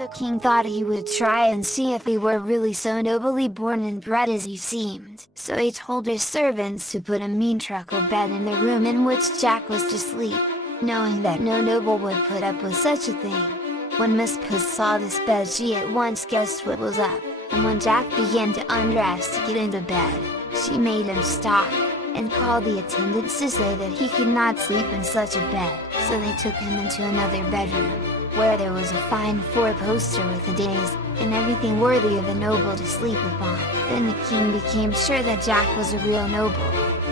The king thought he would try and see if he were really so nobly born and bred as he seemed, so he told his servants to put a mean truckle bed in the room in which Jack was to sleep, knowing that no noble would put up with such a thing. When Miss Puss saw this bed, she at once guessed what was up, and when Jack began to undress to get into bed, she made him stop, and called the attendants to say that he could not sleep in such a bed. So they took him into another bedroom, where there was a fine four-poster with a dais, and everything worthy of a noble to sleep upon. Then the king became sure that Jack was a real noble,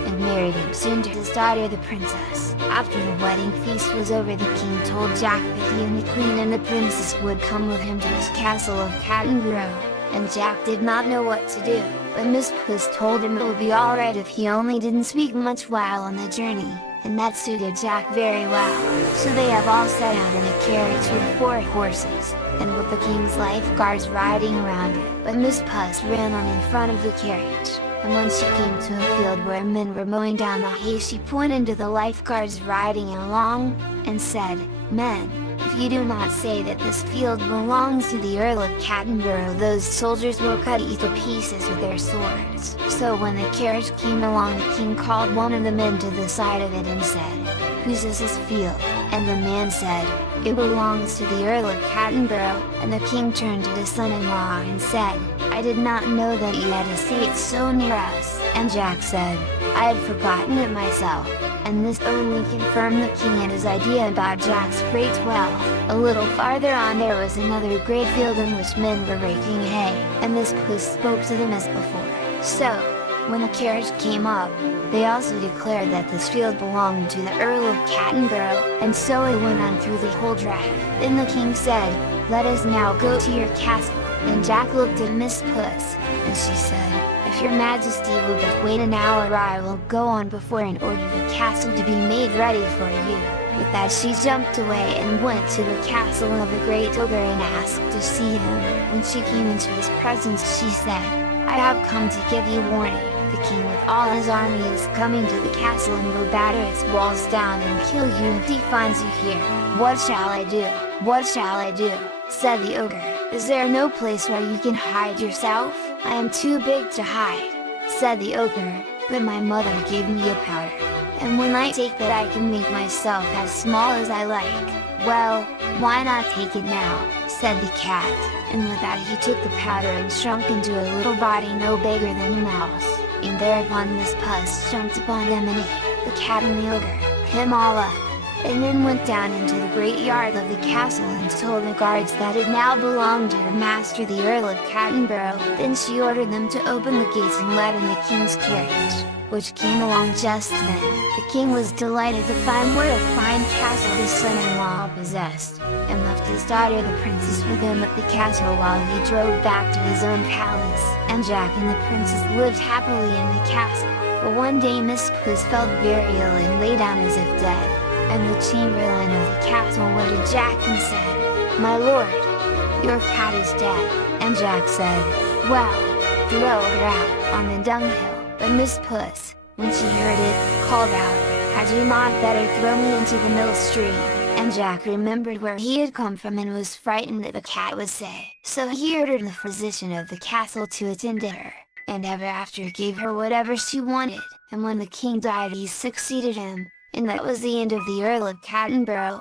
and married him soon to his daughter the princess. After the wedding feast was over, the king told Jack that he and the queen and the princess would come with him to his castle of CATTENBOROUGH, and Jack did not know what to do, but Miss Puss told him it would be alright if he only didn't speak much while on the journey, and that suited Jack very well. So they have all set out in a carriage with 4 horses, and with the king's lifeguards riding around it, but Miss Puss ran on in front of the carriage, and when she came to a field where men were mowing down the hay, she pointed to the lifeguards riding along, and said, "Men, if you do not say that this field belongs to the Earl of CATTENBOROUGH, those soldiers will cut you to pieces with their swords." So when the carriage came along, the king called one of the men to the side of it and said, "Whose is this field?" And the man said, "It belongs to the Earl of CATTENBOROUGh." And the king turned to his son-in-law and said, "I did not know that you had estates so near us." And Jack said, "I had forgotten it myself." And this only confirmed the king and his idea about Jack's great wealth. A little farther on there was another great field in which men were raking hay, and Miss Puss spoke to them as before. So, when the carriage came up, they also declared that this field belonged to the Earl of CATTENBOROUGh, and so it went on through the whole drive. Then the king said, "Let us now go to your castle." And Jack looked at Miss Puss, and she said, "If your majesty will but wait an hour, I will go on before and order the castle to be made ready for you." With that she jumped away and went to the castle of the great ogre and asked to see him. When she came into his presence, she said, "I have come to give you warning. The king with all his army is coming to the castle and will batter its walls down and kill you if he finds you here. What shall I do? What shall I do?" said the ogre. "Is there no place where you can hide yourself?" "I am too big to hide," said the ogre, "but my mother gave me a powder, and when I take that I can make myself as small as I like." "Well, why not take it now?" said the cat, and with that he took the powder and shrunk into a little body no bigger than a mouse, and thereupon Miss Puss jumped upon them and ate, the cat and the ogre, him all up, and then went down into the great yard of the castle and told the guards that it now belonged to her master the Earl of CATTENBOROUGh. Then she ordered them to open the gates and let in the king's carriage, which came along just then. The king was delighted to find what a fine castle his son-in-law possessed, and left his daughter the princess with him at the castle while he drove back to his own palace. And Jack and the princess lived happily in the castle. But one day Miss Puss felt very ill and lay down as if dead, and the chamberlain of the castle went to Jack and said, "My lord, your cat is dead." And Jack said, "Well, throw her out on the dunghill." But Miss Puss, when she heard it, called out, "Had you not better throw me into the mill stream?" And Jack remembered where he had come from and was frightened that the cat would say. So he ordered the physician of the castle to attend to her, and ever after gave her whatever she wanted. And when the king died, he succeeded him, and that was the end of the Earl of CATTENBOROUGh.